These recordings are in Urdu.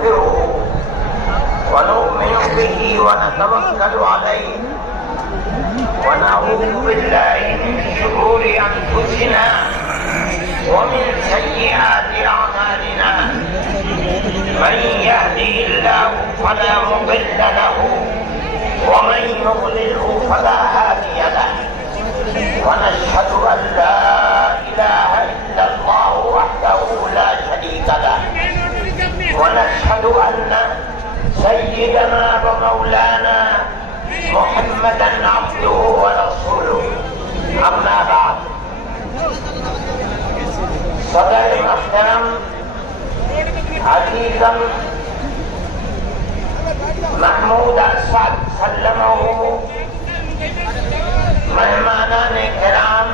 ونستغفره ونؤمن به ونتوكل عليه ونعوذ بالله من شرور أنفسنا ومن سيئات أعمالنا من يهده الله فلا مضل له ومن يضلله فلا هادي له ونشهد أن لا إله إلا الله وحده لا شريك له ونشهد أن سيدنا ومولانا محمدا عبده ورسوله أما بعد صدر محترم عزيزا محمود اسعد سلمه مہمانان کرام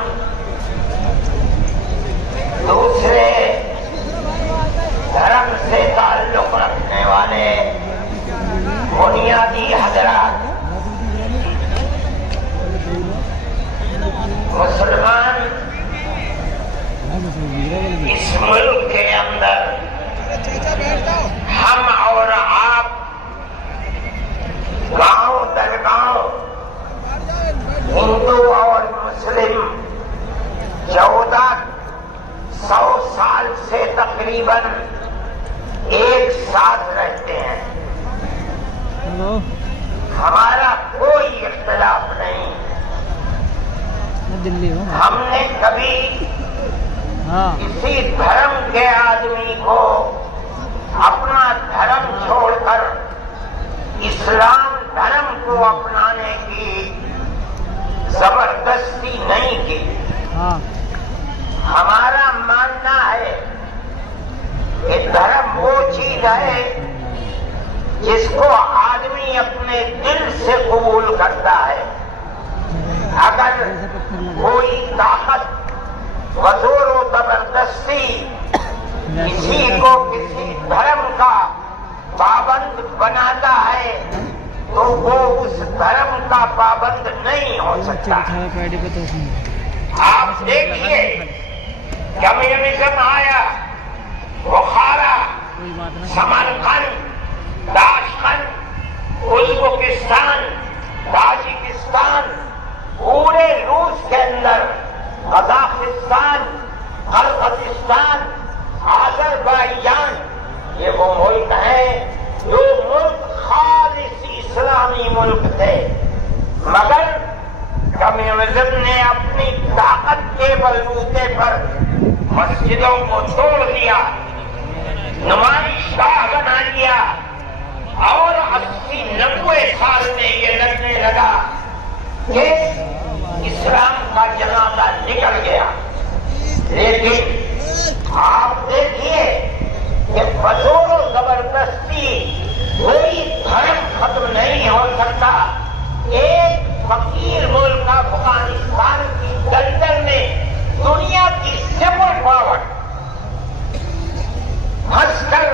دوسرے دھرم سے تعلق رکھنے والے بنیادی حضرات مسلمان اس ملک کے اندر ہم اور آپ گاؤں در گاؤں ہندو اور مسلم 1400 سال سے تقریباً ایک ساتھ رہتے ہیں. ہمارا کوئی اختلاف نہیں. ہم نے کبھی کسی دھرم کے آدمی کو اپنا دھرم چھوڑ کر اسلام دھرم کو اپنانے کی زبردستی نہیں کی. ہمارا ماننا ہے کہ دھرم وہ چیز ہے جس کو آدمی اپنے دل سے قبول کرتا ہے. اگر کوئی طاقت وزور و زبردستی کسی کو کسی دھرم کا پابند بناتا ہے تو وہ اس دھرم کا پابند نہیں ہو سکتا. آپ دیکھیے کمیونزم آیا، بخارا، سمرقند، تاشقند، ازبکستان، تاجکستان، پورے روس کے اندر قزاقستان، قرقیزستان، آذربائیجان، یہ وہ ملک ہیں جو ملک خالص اسلامی ملک تھے، مگر کمیونزم نے اپنی طاقت کے بلبوتے پر مسجدوں کو توڑ دیا، نمائش گاہ بنا لیا، اور 80-90 سال میں یہ لگنے لگا کہ اسلام کا جنازہ نکل گیا. لیکن آپ دیکھیے کہ بزور و زبردستی کوئی دھرم ختم نہیں ہو سکتا. ایک فقیر ملک افغانستان کی دلدل میں دنیا کی سپر پاور پھنس کر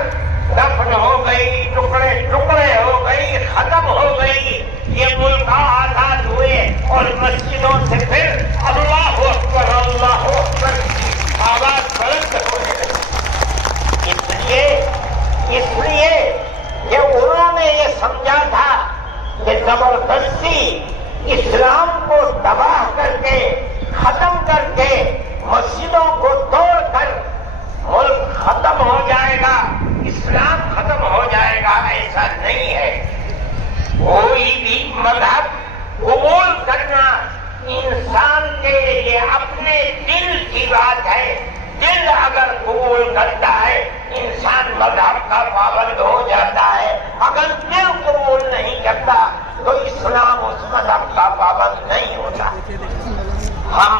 دفن ہو گئی، ٹکڑے ٹکڑے ہو گئی، ختم ہو گئی. یہ ملک آزاد ہوئے اور مسجدوں سے پھر اللہ اکبر اللہ اکبر کی آواز بلند ہونے لگی. اس لیے کہ انہوں نے یہ سمجھا تھا کہ زبردستی اسلام کو تباہ کر کے، ختم کر کے، مسجدوں کو توڑ کر ملک ختم ہو جائے گا، اسلام ختم ہو جائے گا. ایسا نہیں ہے. کوئی بھی مذہب قبول کرنا انسان کے لیے اپنے دل کی بات ہے. دل اگر قبول کرتا ہے انسان مذہب کا پابند ہو جاتا ہے. اگر دل قبول نہیں کرتا تو اسلام اس مذہب کا پابند نہیں ہوتا. ہم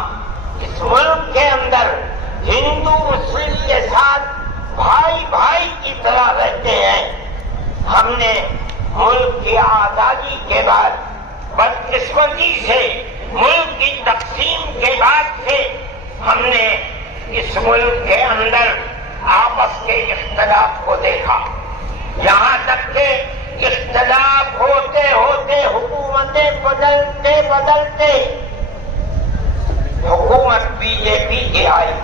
اس ملک کے اندر ہندو مسلم کے ساتھ بھائی بھائی کی طرح رہتے ہیں. ہم نے ملک کی آزادی کے بعد بدقسمتی سے ملک کی تقسیم کے بعد سے ہم نے اس ملک کے اندر آپس کے اختلاف کو دیکھا. یہاں تک کہ اختلاف ہوتے ہوتے حکومتیں بدلتے حکومت BJP کی آئی.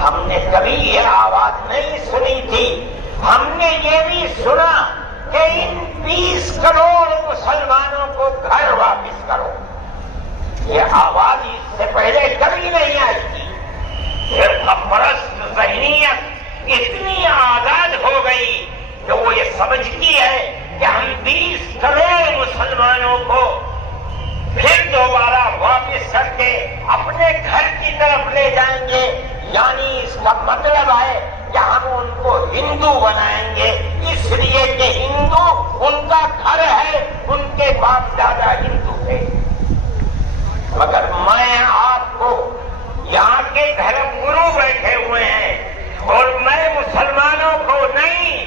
ہم نے کبھی یہ آواز نہیں سنی تھی ہم نے یہ بھی سنا کہ ان 20 کروڑ مسلمانوں کو گھر واپس کرو. یہ آواز اس سے پہلے کبھی نہیں آئی تھی. فرقہ ذہنیت اتنی آزاد ہو گئی کہ وہ یہ سمجھتی ہے کہ ہم 20 کروڑ مسلمانوں کو پھر دوبارہ واپس کر کے اپنے گھر کی طرف لے جائیں گے. یعنی اس کا مطلب ہے کہ ہم ان کو ہندو بنائیں گے، اس لیے کہ ہندو ان کا گھر ہے، ان کے باپ دادا ہندو تھے. مگر میں آپ کو یہاں کے دھرم گرو بیٹھے ہوئے ہیں اور میں مسلمانوں کو نہیں،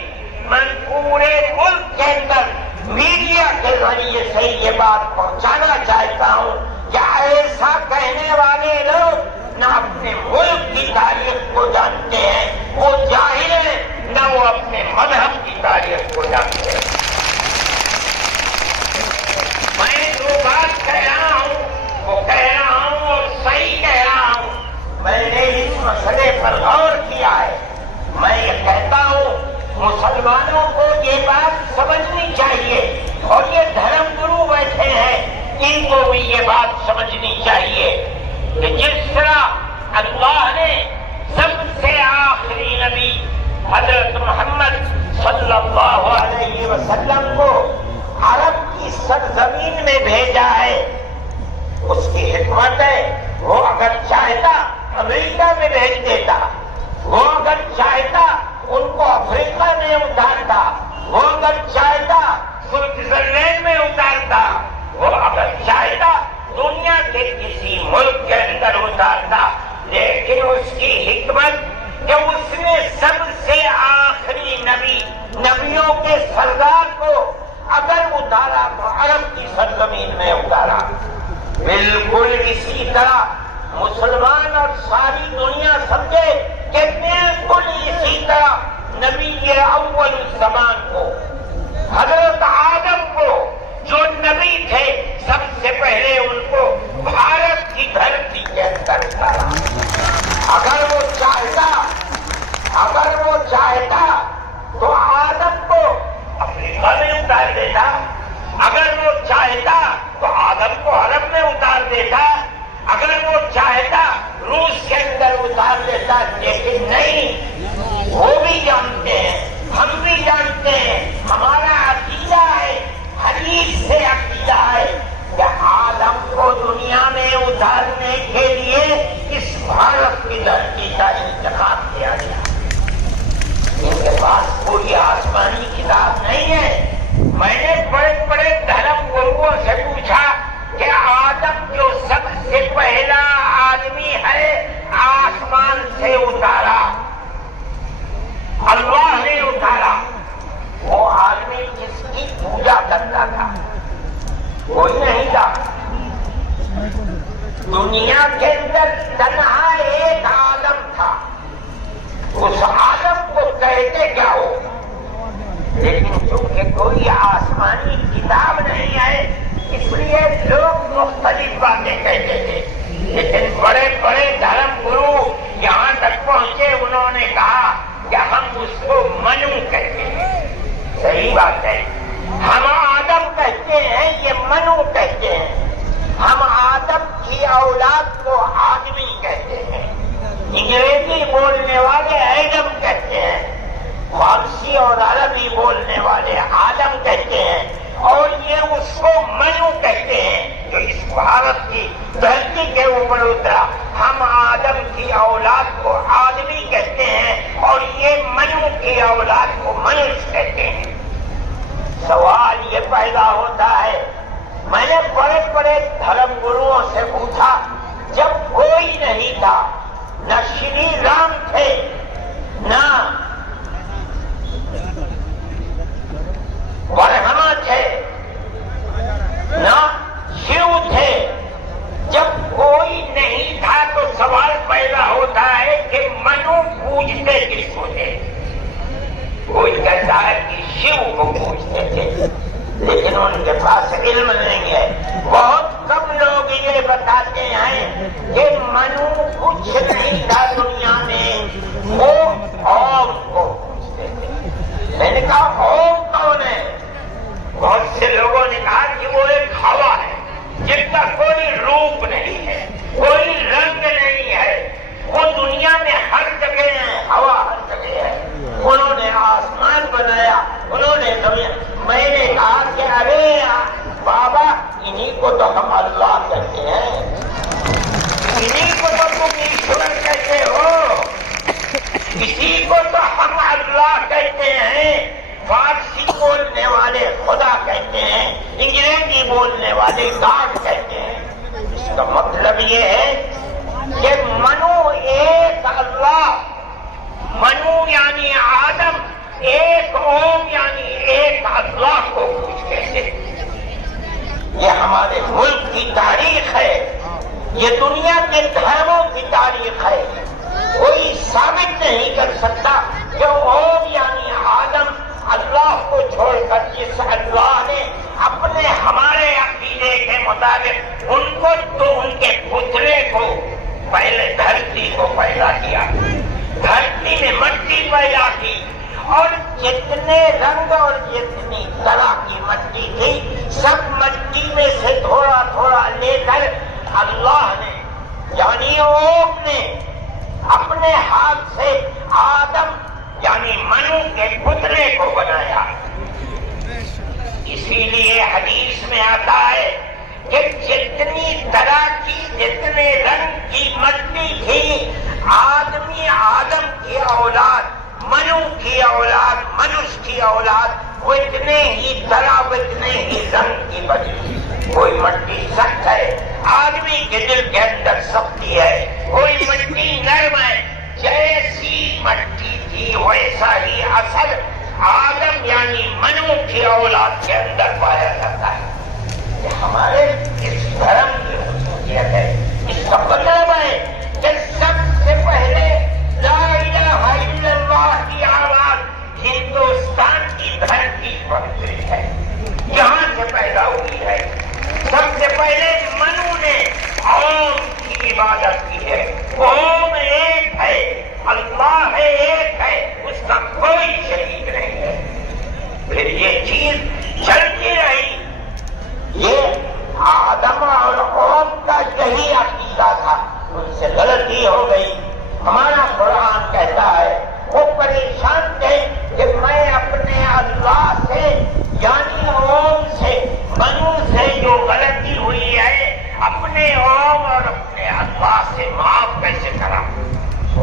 میں پورے ملک کے اندر میڈیا کے ذریعے سے یہ بات پہنچانا چاہتا ہوں کہ ایسا کہنے والے لوگ نہ اپنے ملک کی تاریخ کو جانتے ہیں، وہ جاہل ہیں، نہ وہ اپنے مذہب کی تاریخ کو جانتے ہیں. میں جو بات کہہ رہا ہوں وہ کہہ رہا ہوں اور صحیح کہہ رہا ہوں. میں نے اس مسئلے پر غور کیا ہے. میں یہ کہتا ہوں مسلمانوں کو یہ بات سمجھنی چاہیے اور یہ دھرم گرو بیٹھے ہیں ان کو بھی یہ بات سمجھنی چاہیے کہ جس طرح اللہ نے سب سے آخری نبی حضرت محمد صلی اللہ علیہ وسلم کو عرب کی سرزمین میں بھیجا ہے، اس کی حکمت ہے. وہ اگر چاہتا امریکہ میں بھیج دیتا، وہ اگر چاہتا ان کو افریقہ میں اتارتا، وہ اگر چاہتا سوئٹزرلینڈ میں اتارتا، وہ اگر چاہتا دنیا کے کسی ملک کے اندر اتارتا. لیکن اس کی حکمت کہ اس نے سب سے آخری نبی، نبیوں کے سردار کو اگر اتارا تو عرب کی سرزمین میں اتارا. بالکل اسی طرح مسلمان اور ساری دنیا سمجھے کہ بالکل اسی طرح نبی اول الزمان کو، حضرت آدم کو جو نبی تھے، سب سے پہلے ان کو بھارت کی دھرتی کے اندر اتارا. اگر وہ چاہتا تو آدم کو افریقہ میں اتار دیتا، اگر وہ چاہتا تو آدم کو عرب میں اتار دیتا، اگر وہ چاہتا روس کے اندر اتار دیتا. لیکن نہیں، وہ بھی جانتے ہیں، ہم بھی جانتے ہیں، ہمارا عقیدہ ہے، حدیث سے عقیدہ ہے کہ آدم کو دنیا میں اتارنے کے لیے اس بھارت کی دھرتی کا انتخاب کیا گیا. ان کے پاس کوئی آسمانی کتاب نہیں ہے. میں نے بڑے بڑے دھرم گروؤں سے پوچھا کہ آدم جو سب سے پہلا آدمی ہے آسمان سے اتارا، اللہ نے اتارا، وہ آدمی جس کی پوجا کرتا تھا کوئی نہیں تھا. دنیا کے اندر تنہا ایک آدم تھا. اس آدم کو کہتے کیا ہو؟ لیکن چونکہ کوئی آسمانی کتاب نہیں ہے اس لیے لوگ مختلف باتیں کہتے تھے. لیکن بڑے بڑے دھرم گرو یہاں تک پہنچے، انہوں نے کہا کہ ہم اس کو منو کہتے ہیں. صحیح بات ہے، ہم آدم کہتے ہیں، یہ منو کہتے ہیں. ہم آدم کی اولاد کو آدمی کہتے ہیں. انگریزی بولنے والے ایڈم کہتے ہیں، فارسی اور عربی بولنے والے آدم کہتے ہیں، اور یہ اس کو منو کہتے ہیں جو اس بھارت کی دھرتی کے اوپر اترا. ہم آدم کی اولاد کو آدمی کہتے ہیں اور یہ منو کی اولاد کو منش کہتے ہیں. سوال یہ پیدا ہوتا ہے، میں نے بڑے بڑے دھرم گروؤں سے پوچھا، جب کوئی نہیں تھا، نہ شری رام تھے، نہ برہما تھے، نہ شیو تھے، جب کوئی نہیں تھا تو سوال پیدا ہوتا ہے کہ منو پوجتے کس کو تھے؟ کوئی کہتا ہے کہ شیو کو پوجتے تھے، لیکن ان کے پاس علم نہیں ہے. بہت کم لوگ یہ بتاتے ہیں کہ منو کچھ نہیں تھا دنیا میں، وہ اور کو پوجتے تھے. بولنے والے گاڈ کہتے ہیں۔ اس کا مطلب یہ ہے کہ منو ایک اللہ، منو یعنی آدم، ایک اوم یعنی ایک اللہ کو کچھ کہتے ہیں۔ یہ ہمارے ملک کی تاریخ ہے، یہ دنیا کے دھرموں کی تاریخ ہے۔ کوئی ثابت نہیں کر سکتا کہ اوم یعنی آدم اللہ کو چھوڑ کر جس اللہ نے اپنے ہمارے عقیدے کے مطابق ان کو تو ان کے پتلے کو پہلے دھرتی کو پیدا کیا، دھرتی میں مٹی پیدا کی، اور جتنے رنگ اور جتنی طرح کی مٹی تھی سب مٹی میں سے تھوڑا تھوڑا لے کر اللہ نے یعنی اوم نے اپنے ہاتھ سے آدم یعنی منو کے پتلے کو بنایا۔ اسی لیے حدیث میں آتا ہے کہ جتنی طرح کی جتنے رنگ کی مٹی تھی آدمی آدم کی اولاد، منو کی اولاد، منش کی اولاد وہ اتنے ہی طرح اتنے ہی رنگ کی بنی۔ کوئی مٹی سخت ہے، آدمی کے دل کے اندر سختی ہے، کوئی مٹی نرم ہے، جیسی مٹی تھی ویسا ہی اثر آدم یعنی منو کی اولاد کے اندر پایا جاتا ہے۔ یہ ہمارے اس دھرم کی خصوصیت ہے۔ اس کا مطلب ہے کہ سب سے پہلے لا الہ الا اللہ کی آواز ہندوستان کی دھرتی پر ہوئی ہے، یہاں سے پیدا ہوئی ہے۔ سب سے پہلے منو نے اوم کی عبادت کی ہے۔ اوم ایک ہے، اللہ ہے، ایک ہے، اس کا کوئی شریک نہیں ہے۔ پھر یہ چیز چلتی رہی۔ یہ آدم اور اوم کا یہی عقیدہ تھا، ان سے غلطی ہو گئی۔ ہمارا قرآن کہتا ہے وہ پریشان تھے کہ میں اپنے اللہ سے یعنی اوم سے منو سے جو غلطی ہوئی ہے اپنے اوم اور اپنے اللہ سے معاف کیسے کرا۔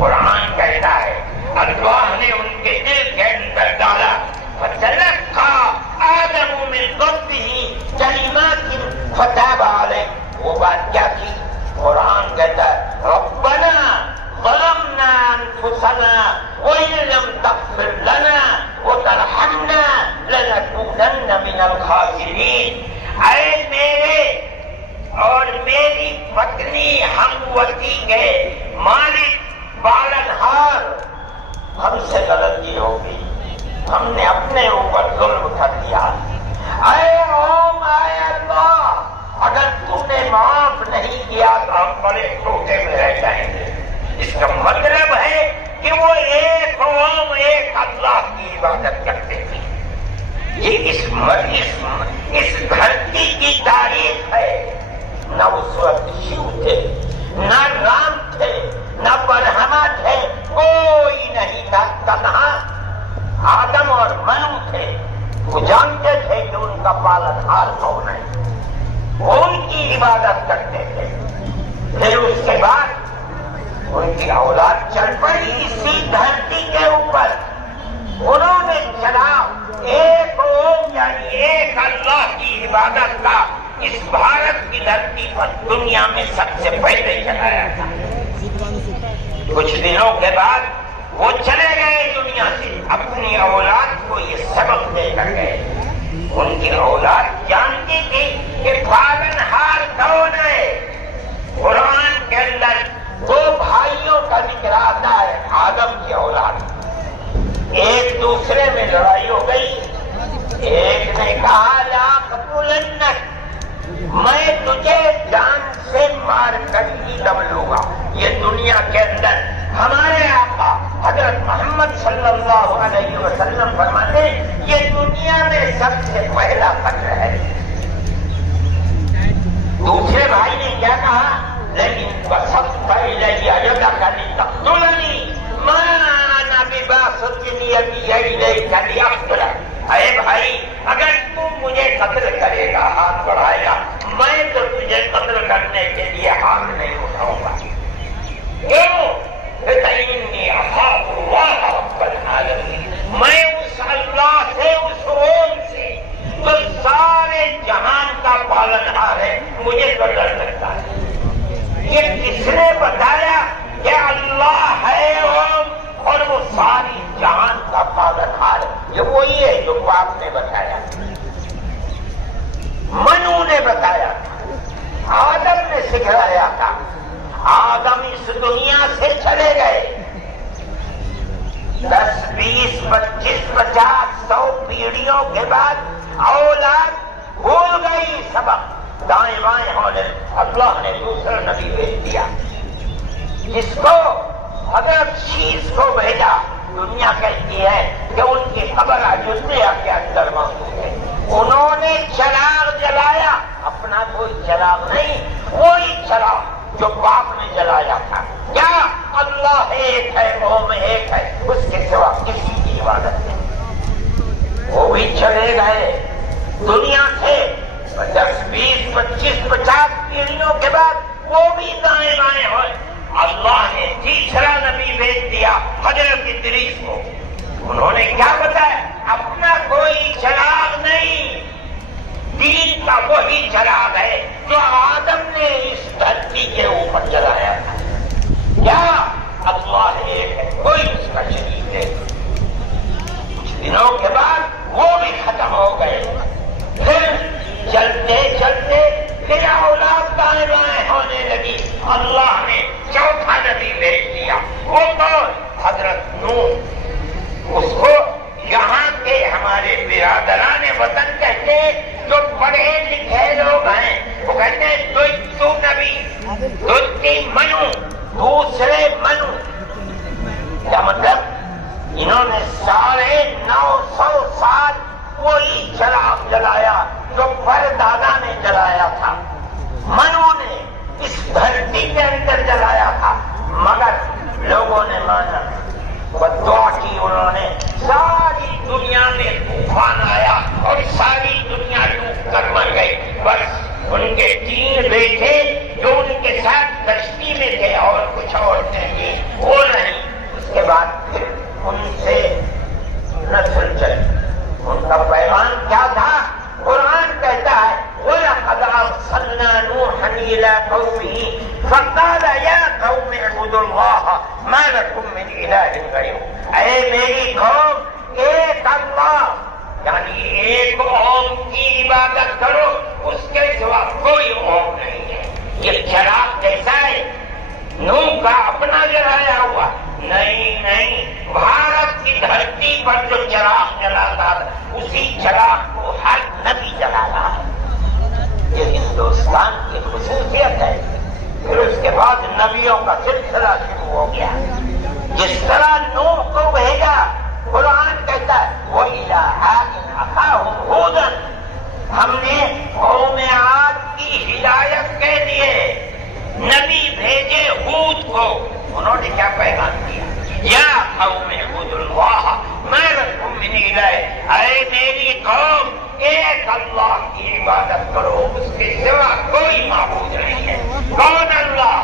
قرآن کہتا ہے اللہ نے ان کے دل کے اندر ڈالا، فَتَلَقَّىٰ آدَمُ مِن رَبِّهِ كَلِمَاتٍ فَتَابَ عَلَيْهِ۔ وہ بات کیا تھی؟ قرآن کہتا ہے ربنا ظلمنا انفسنا وان لم تغفر لنا وترحمنا لنكونن من الخاسرین۔ اے میرے اور میری پتنی ہموطنی کے مالک پالنہار، ہم سے غلطی ہو گئی، ہم نے اپنے اوپر ظلم کر دیا۔ اے اوم، اے اللہ، اگر تم نے معاف نہیں کیا تو ہم بڑے دھوکے میں رہ جائیں گے۔ اس کا مطلب ہے کہ وہ ایک اوم ایک اللہ کی عبادت کرتے تھے۔ یہ اس دھرتی کی تاریخ ہے۔ نہ اس وقت شیو تھے، نہ رام تھے، نہ برہما تھے، کوئی نہیں تھا، تنہا آدم اور منو تھے۔ وہ جانتے تھے کہ ان کا پالنہار کون ہے، وہ ان کی عبادت کرتے تھے۔ پھر اس کے بعد ان کی اولاد چل پڑی اسی دھرتی کے اوپر، انہوں نے چلا ایک اوم یعنی ایک اللہ کی عبادت کا اس بھارت کی دھرتی پر دنیا میں سب سے پہلے چلایا تھا۔ کچھ دنوں کے بعد وہ چلے گئے دنیا سے، اپنی اولاد کو یہ سبق دے کر گئے۔ ان کی اولاد جانتی تھی کہ پالنہار کون ہے۔ قرآن کے اندر دو بھائیوں کا ذکر آتا ہے، آدم کی اولاد، ایک دوسرے میں لڑائی ہو گئی۔ ایک نے کہا لا اقتلنک، میں تجھے جان سے مار کر ہی دم لوں گا۔ یہ دنیا کے اندر ہمارے آقا حضرت محمد صلی اللہ علیہ وسلم فرماتے ہیں یہ دنیا میں سب سے پہلا قتل ہے۔ دوسرے بھائی نے کیا کہا؟ لیکن بسطت الی یدک لتقتلنی ما انا بباسط یدی الیک لیقتلک۔ اے بھائی، اگر تم مجھے قتل کرے گا، ہاتھ بڑھائے گا، میں تو تجھے قتل کرنے کے لیے ہاتھ نہیں اٹھاؤں گا۔ کیوں؟ فإنی أخاف الله رب العالمین، میں اس اللہ سے، اس اوم سے تو سارے جہان کا پالنہار ہے. مجھے تو ڈر لگتا ہے. یہ کس نے بتایا کہ اللہ ہے اور وہ ساری جہان کا پالنہار ہے؟ یہ وہی ہے جو باپ نے بتایا، منو نے بتایا تھا، آدم نے سکھلایا تھا. آدم اس دنیا سے چلے گئے، 10 20 25 50 100 پیڑھیوں کے بعد اولاد بھول گئی سبق. دائیں بائیں ہونے اللہ نے دوسرا نبی بھیج دیا، جس کو حضرت شیش کو بھیجا. دنیا کہتی ہے کہ ان کی خبر اجودھیا کے اندر موجود ہے. انہوں نے چراغ جلایا، اپنا کوئی چراغ نہیں، وہی چراغ جو باپ نے جلایا تھا. کیا اللہ ایک ہے، قوم ایک ہے، اس کے سوا کسی کی عبادت نہیں. وہ بھی چلے گئے دنیا سے 10 20 25 50 پیڑھیوں کے بعد، وہ بھی دائیں بائیں ہوئے. اللہ نے تیسرا نبی بھیج دیا حضرت ادریس کو. انہوں نے کیا بتایا؟ اپنا کوئی چراغ نہیں، دین کا وہی چراغ ہے جو آدم نے اس دھرتی کے اوپر جلایا تھا. کیا اللہ ایک ہے، کوئی اس کا شریک نہیں. کچھ دنوں کے بعد وہ بھی ختم ہو گئے. پھر چلتے چلتے پھر اولاد دائیں بائیں ہونے لگی. اللہ نے چوتھا نبی بھیج دیا. وہ کون؟ حضرت نوح. اس کو یہاں کے ہمارے برادران وطن کہتے ہیں، جو پڑھے لکھے لوگ ہیں وہ کہتے ہیں تو نبی، دوسری منو، دوسرے منو. کیا مطلب؟ انہوں نے 950 سال وہی چراغ جلایا جو پردادا نے جلایا تھا، منو نے اس دھرتی کے اندر جلایا تھا. مگر لوگوں نے مانا، دعا کی انہوں نے. ساری دنیا میں طوفان آیا اور ساری دنیا ڈوب کر مر گئی. بس ان کے 3 بیٹے جو ان کے ساتھ کشتی میں تھے اور کچھ عورتیں تھیں، وہ نہیں. اس کے بعد پھر ان سے نسل چلی. ان کا پیغام کیا تھا؟ قرآن کہتا ہے وَلَقَدْ أَرْسَلْنَا نُوحًا إِلَىٰ قَوْمِهِ فَقَالَ يَا قَوْمِ اعْبُدُوا اللَّهَ مَا لَكُم مِّنْ إِلَٰهٍ غَيْرُهُ. اے میری قوم، ایک اللہ یعنی ایک قوم کی عبادت کرو، اس کے سوا کوئی قوم نہیں ہے. یہ چراغ کیسا ہے؟ نوح کا اپنا جلایا ہوا نہیں، بھارت کی دھرتی پر جو چراغ جلاتا تھا اسی چراغ کو ہر نبی جلاتا ہے. یہ ہندوستان کی خصوصیت ہے. پھر اس کے بعد نبیوں کا سلسلہ شروع ہو گیا. جس طرح نوح کو بھیجا، قرآن کہتا ہے وَإِلَىٰ عَادٍ أَخَاهُمْ هُودًا، ہم نے قوم عاد کی ہدایت کے لیے نبی بھیجے ہود کو. انہوں نے کیا پیغام دیا؟ یا قوم اعبدوا اللہ ما لکم من الہ. اے میری قوم، ایک اللہ کی عبادت کرو، اس کے سوا کوئی معبود نہیں ہے. کون اللہ؟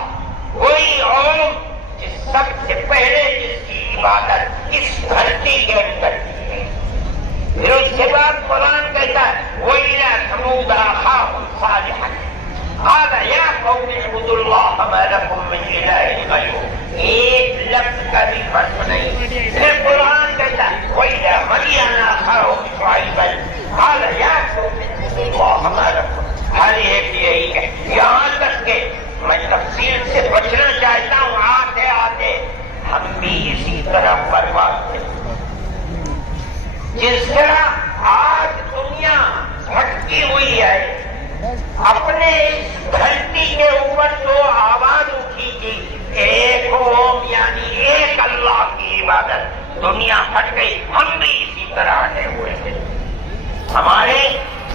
کوئی قوم جس سب سے پہلے جس کی عبادت اس دھرتی کے اندر کی ہے. پھر اس کے بعد قرآن کہتا ہے وَإِلَىٰ ثَمُودَ أَخَاهُمْ صَالِحًا قَالَ يَا قَوْمِ اعْبُدُوا اللَّهَ مَا لَكُم مِّنْ إِلَٰهٍ غَيْرُهُ. ایک لفظ کا بھی فرق نہیں. پھر قرآن کہتا ہے وَإِلَىٰ مَدْيَنَ أَخَاهُمْ شُعَيْبًا قَالَ يَا قَوْمِ اعْبُدُوا اللَّهَ مَا لَكُم. ہر ایک یہی ہے. یہاں تک کہ میں تفصیل سے بچنا چاہتا ہوں، آتے آتے ہم بھی اسی طرح برباد تھے. جس طرح آج دنیا بھٹکی ہوئی ہے، اپنے اس دھرتی کے اوپر جو آواز اٹھی تھی ایک قوم یعنی ایک اللہ کی عبادت، دنیا ہٹ گئی. ہم بھی اسی طرح ہٹے ہوئے تھے. ہمارے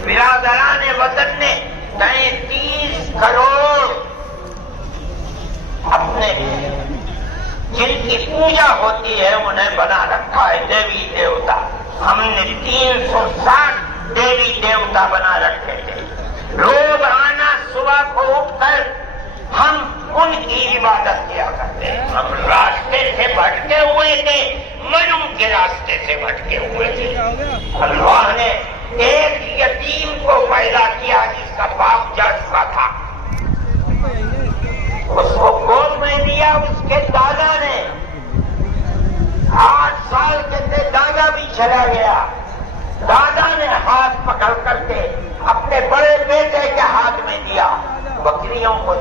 برادران وطن نے 33 کروڑ اپنے جن کی پوجا ہوتی ہے انہیں بنا رکھا ہے دیوی دیوتا. ہم نے 360 دیوی دیوتا بنا رکھے تھے. روزانہ صبح کو اٹھ کر ہم ان کی عبادت کیا کرتے. ہم راستے سے بھٹکے ہوئے تھے، منو کے راستے سے بھٹکے ہوئے تھے. اللہ نے ایک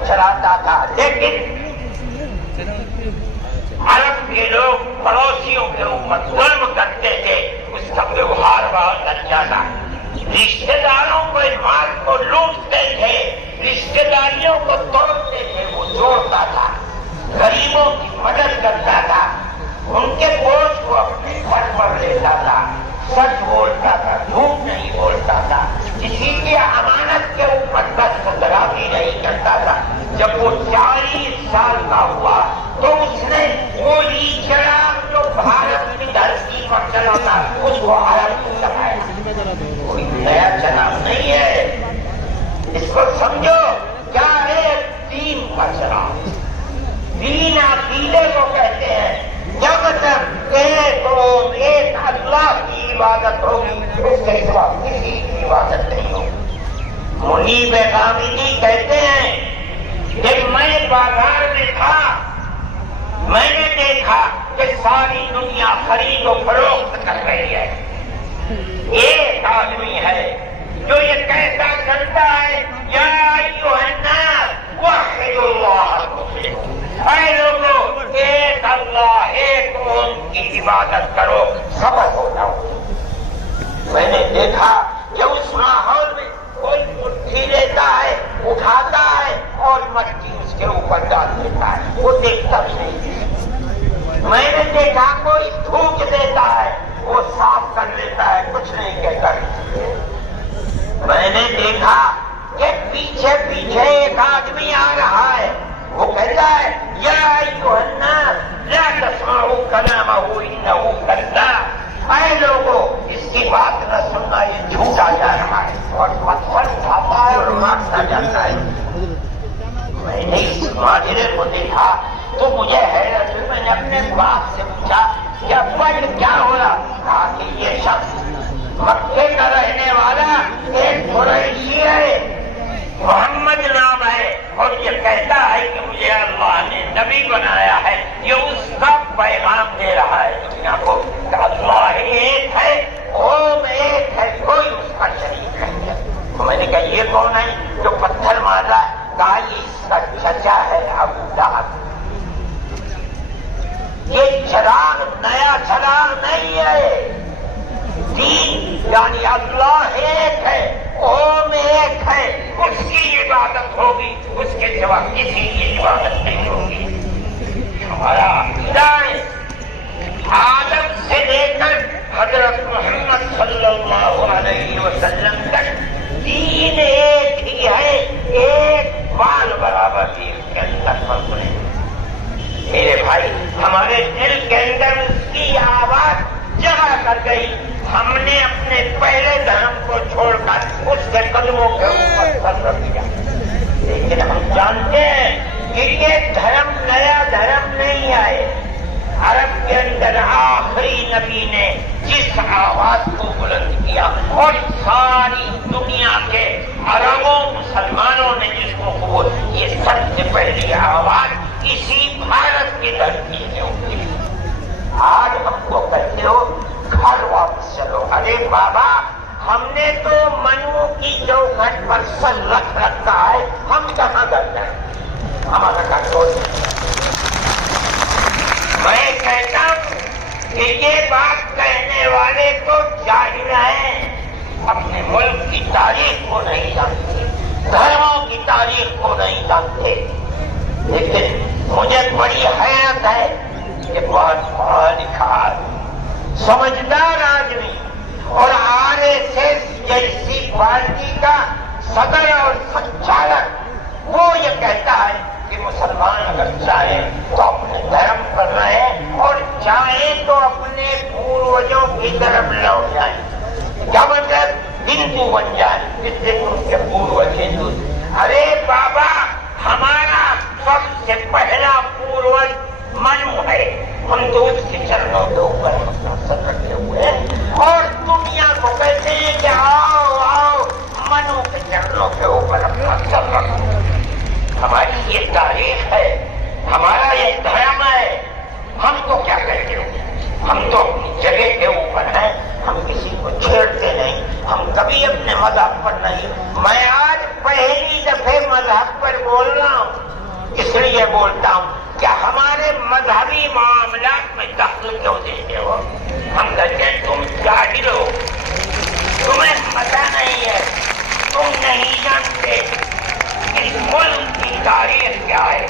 چلاتا تھا، لیکن عرب کے لوگ پڑوسیوں کے اوپر ظلم کرتے تھے، اس کا ویوہار بہت اچھا تھا۔ رشتے داروں کو مال کو لوٹتے تھے، رشتے داریوں کو توڑتے تھے، وہ جوڑتا تھا، غریبوں کی مدد کرتا تھا، ان کے بوجھ کو اپنے سر پر لیتا تھا، سچ بولتا تھا، جھوٹ نہیں بولتا تھا، کسی کی امانت کے اوپر دستدرازی نہیں کرتا تھا۔ جب وہ 40 سال کا ہوا تو اس نے وہی چراغ جو بھارت کی دھرتی پر چلا تھا اس کو عرب میں لگایا۔ کوئی نیا چراغ نہیں ہے، اس کو سمجھو، کیا ہے دین کا چراغ۔ دین عقیدے کو کہتے ہیں، جب تک ایک اللہ کی عبادت ہوگی اس کے سوا کسی کی عبادت نہیں ہوگی۔ منیب غامدی کہتے ہیں کہ میں بازار میں تھا، میں نے دیکھا کہ ساری دنیا خرید و فروخت کر رہی ہے، ایک آدمی ہے جو یہ کہتا چلتا ہے یا ایھا الناس وحدوا اللہ تفلحوا، اے لوگوں ایک اللہ ایک قوم کی عبادت کرو سبق ہو جاؤ۔ میں نے دیکھا کہ اس ماحول میں کوئی مٹھی لیتا ہے، اٹھاتا ہے اور مٹی اس کے اوپر ڈال دیتا ہے، وہ دیکھتا بھی نہیں۔ میں نے دیکھا کوئی تھوک دیتا ہے، وہ صاف کر لیتا ہے، کچھ نہیں کہتا۔ میں نے دیکھا کہ پیچھے پیچھے ایک آدمی آ رہا ہے، وہ کہتا ہے یا ایھا الناس لا تسمعوا کلامہ انہ کذاب، اے لوگوں اس کی بات نہ سننا، یہ جھوٹا جا رہا ہے، اور پتھر اٹھاتا ہے اور مارتا جاتا ہے۔ میں نے اس معجزے کو دیکھا تو مجھے حیرت ہوئی، میں نے اپنے باپ سے پوچھا کہ ابا یہ کیا ہو رہا؟ کہا کہ یہ شخص مکے کا رہنے والا ایک قریشی ہے، محمد نام ہے، اور یہ کہتا ہے کہ مجھے اللہ نے نبی بنایا ہے، یہ اس کا پیغام دے رہا ہے دنیا کو کہ اللہ ایک ہے، قوم ایک ہے، کوئی اس کا شریک نہیں ہے۔ تو میں نے کہا یہ کون ہے جو پتھر مار رہا ہے؟ کہا یہ اس کا چچا ہے ابو لہب۔ یہ چراغ نیا چراغ نہیں ہے، دین یعنی اللہ ایک ہے، قوم ایک ہے، اس کی عبادت ہوگی، اس کے سوا کسی کی عبادت نہیں ہوگی۔ ہمارا عقیدہ ہے آدم سے لے کر حضرت محمد صلی اللہ علیہ وسلم تک دین ایک ہی ہے، ایک بال برابر بھی اس کے اندر فرق نہیں۔ میرے بھائی ہمارے دل کے اندر اس کی آواز جگہ کر گئی، ہم نے اپنے پہلے دھرم کو چھوڑ کر اس کے قدموں کے اوپر سر رکھ دیا، لیکن ہم جانتے ہیں کہ یہ دھرم نیا دھرم نہیں آئے۔ عرب کے اندر آخری نبی نے جس آواز کو بلند کیا اور ساری دنیا کے عربوں مسلمانوں نے جس کو قبول، یہ سب سے پہلی آواز اسی بھارت کی دھرتی سے اٹھی۔ آج ہم کو کہتے ہو گھر واپس چلو، ارے بابا ہم نے تو منو کی چوکھٹ پر سر رکھ رکھا ہے، ہم کہاں گھر جائیں، ہمارا گھر چھوڑ۔ میں کہتا ہوں کہ یہ بات کہنے والے تو جاہل ہیں، اپنے ملک کی تاریخ کو نہیں جانتے، دھرموں کی تاریخ کو نہیں جانتے۔ لیکن مجھے بڑی حیرت ہے کہ بہت پڑھا لکھا سمجھدار آدمی اور RSS جیسی پارٹی کا صدر اور سنچالک وہ یہ کہتا ہے کہ مسلمان اگر چاہیں تو اپنے دھرم پر رہیں اور چاہیں تو اپنے پوروجوں کی طرف لوٹ جائیں۔ کیا مطلب؟ ہندو بن جائیں، جس سے ان کے پوروج ہندو۔ ارے بابا ہمارا سب سے پہلا پوروج منو ہے، ہم تو اس کے چرنوں کے اوپر اپنا سر رکھے ہوئے ہیں اور دنیا کو کہتے ہیں کہ آؤ آؤ منو کے چرنوں کے اوپر اپنا سر رکھو۔ ہماری یہ تاریخ ہے، ہمارا یہ دھرم ہے، ہم تو کیا کہتے ہو، ہم تو اپنی جگہ کے اوپر ہیں، ہم کسی کو چھیڑتے نہیں، ہم کبھی اپنے مذہب پر نہیں۔ میں آج پہلی لیے بولتا ہوں کہ ہمارے مذہبی معاملات میں دخل کیوں دیتے ہو؟ ہم کہتے ہیں تم جاہل ہو، تمہیں پتہ نہیں ہے، تم نہیں جانتے اس ملک کی تاریخ کیا ہے۔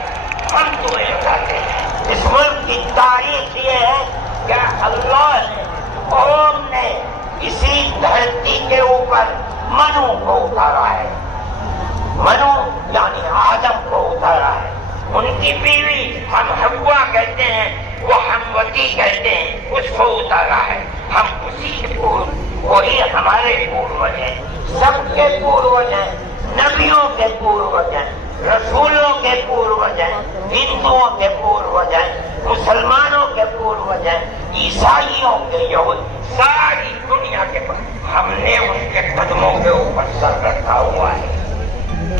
ہم تمہیں بتاتے ہیں اس ملک کی تاریخ یہ ہے کہ اللہ نے، قوم نے اسی دھرتی کے اوپر منو کو اتارا ہے۔ منو یعنی آدم کو اتارا ہے، ان کی بیوی ہم حوا کہتے ہیں، وہ ہموتی کہتے ہیں، اس کو اتارا ہے۔ ہم اسی کے وہی ہمارے پوروج ہیں، سب کے پوروج ہیں، نبیوں کے پوروج ہیں، رسولوں کے پوروج ہیں، ہندوؤں کے پوروج ہیں، مسلمانوں کے پوروج ہیں، عیسائیوں کے، یہود، ساری دنیا کے ہم نے ان کے قدموں کے اوپر سر رکھا ہوا ہے۔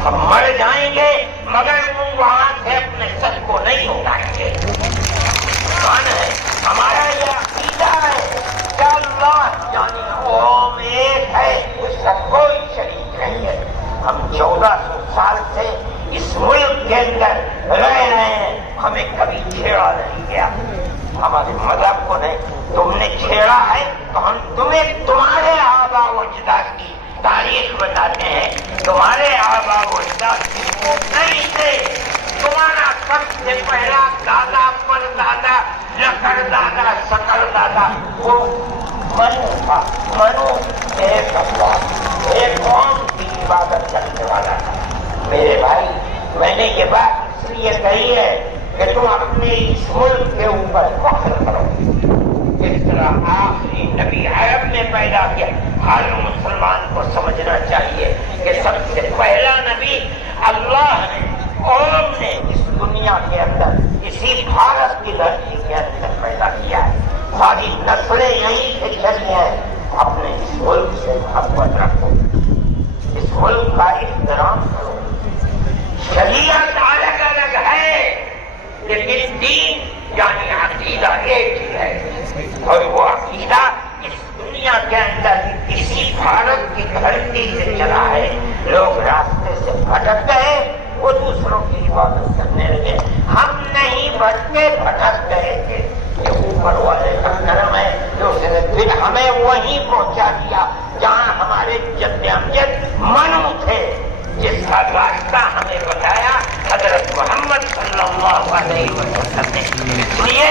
ہم مر جائیں گے مگر وہ وہاں سے اپنے سر کو نہیں اٹھائیں گے۔ کون ہے؟ ہمارا یہ عقیدہ ہے کہ اللہ یعنی قوم ایک ہے، اس کا کوئی شریک نہیں ہے۔ ہم 1400 سال سے اس ملک کے اندر رہ رہے ہیں، ہمیں کبھی چھیڑا نہیں گیا، ہمارے مذہب کو نہیں۔ تم نے چھیڑا ہے تو ہم تمہیں تمہارے آباء و اجداد کی تاریخ بتاتے ہیں۔ تمہارے آباء و اجداد نہیں تھے، تمہارا سب سے پہلا دادا پر دادا لکڑ دادا سکڑ دادا وہ منو تھا۔ منو ایک اللہ، ایک قوم کی عبادت کرنے والا تھا۔ میرے بھائی، میں نے یہ بات اس لیے کہی ہے کہ تم اپنے اس ملک کے اوپر فخر کرو۔ اس طرح آخری نبی عرب نے پیدا کیا، ہر مسلمان کو سمجھنا چاہیے کہ سب سے پہلا نبی اللہ نے، قوم نے اس دنیا کے اندر، اسی بھارت کی دھرتی کے اندر پیدا کیا ہے۔ ساری نسلیں یہیں سے چلی ہیں۔ اپنے اس ملک سے محبت رکھو، اس ملک کا احترام کرو۔ شریعت الگ الگ ہے لیکن دین یعنی عقیدہ ایک ہی ہے، اور وہ عقیدہ اس دنیا کے اندر اسی بھارت کی دھرتی سے چلا ہے۔ لوگ راستے سے بھٹک گئے، وہ دوسروں کی عبادت کرنے لگے۔ ہم نہیں بھٹکے، بھٹک گئے تھے۔ یہ اوپر والے کا کرم ہے جو اس نے پھر ہمیں وہیں پہنچا دیا جہاں ہمارے جد امجد منو تھے، جس کا راستہ ہمیں بتایا حضرت محمد صلی اللہ علیہ وسلم نے۔ اس لیے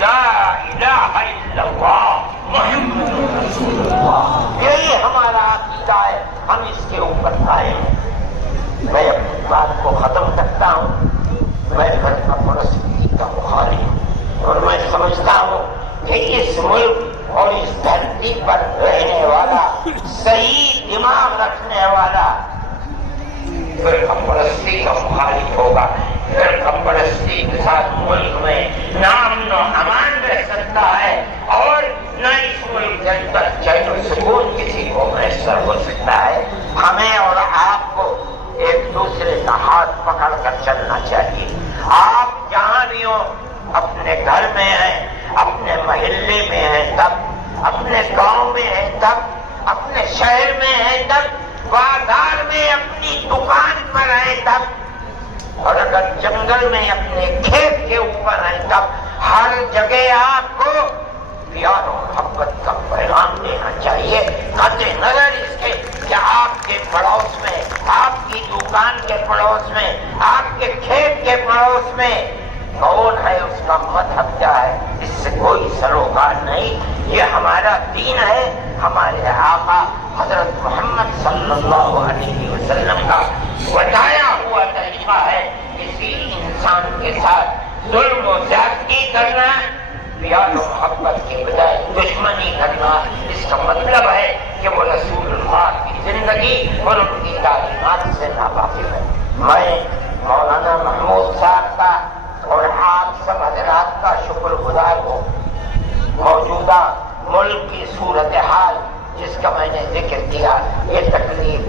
لا الہ الا اللہ محمد رسول اللہ، یہی ہمارا عقیدہ ہے، ہم اس کے اوپر قائم ہیں۔ میں اپنی بات کو ختم کرتا ہوں۔ میں فرقہ پرستی کا مخالف ہوں، اور میں سمجھتا ہوں کہ اس ملک اور اس دھرتی پر رہنے والا، صحیح دماغ رکھنے والا فرقہ پرستی کا مخالف ہوگا۔ فرقہ پرستی کے ساتھ ملک میں نہ امن و امان رہ سکتا ہے، اور نہ اس ملک کے اندر چین و سکون کسی کو میسر ہو سکتا ہے۔ ہمیں اور آپ کو ایک دوسرے کا ہاتھ پکڑ کر چلنا چاہیے۔ آپ جہاں بھی ہوں، اپنے گھر میں ہیں، اپنے محلے میں ہیں تب، اپنے گاؤں میں ہیں تب، اپنے شہر میں ہیں تب، بازار میں اپنی دکان پر ہیں تب، اور اگر جنگل میں اپنے کھیت کے اوپر ہیں تب، ہر جگہ آپ کو پیار و محبت کا پیغام دینا چاہیے، قطع نظر اس کے کہ آپ کے پڑوس میں، آپ کی دکان کے پڑوس میں، آپ کے کھیت کے پڑوس میں کون ہے، اس کا مذہب کیا ہے، اس سے کوئی سروکار نہیں۔ یہ ہمارا دین ہے، ہمارے آقا حضرت محمد صلی اللہ علیہ وسلم کا بتایا ہوا طریقہ ہے۔ کسی انسان کے ساتھ ظلم و زیادتی کرنا، پیار و محبت کے بجائے دشمنی کرنا، اس کا مطلب ہے کہ وہ رسول اللہ کی زندگی اور ان کی تعلیمات سے ناواقف ہے۔ میں مولانا محمود صاحب کا اور آپ سب حضرات کا شکر گزار ہوں۔ موجودہ ملک کی صورتحال جس کا میں نے ذکر کیا، یہ تکلیف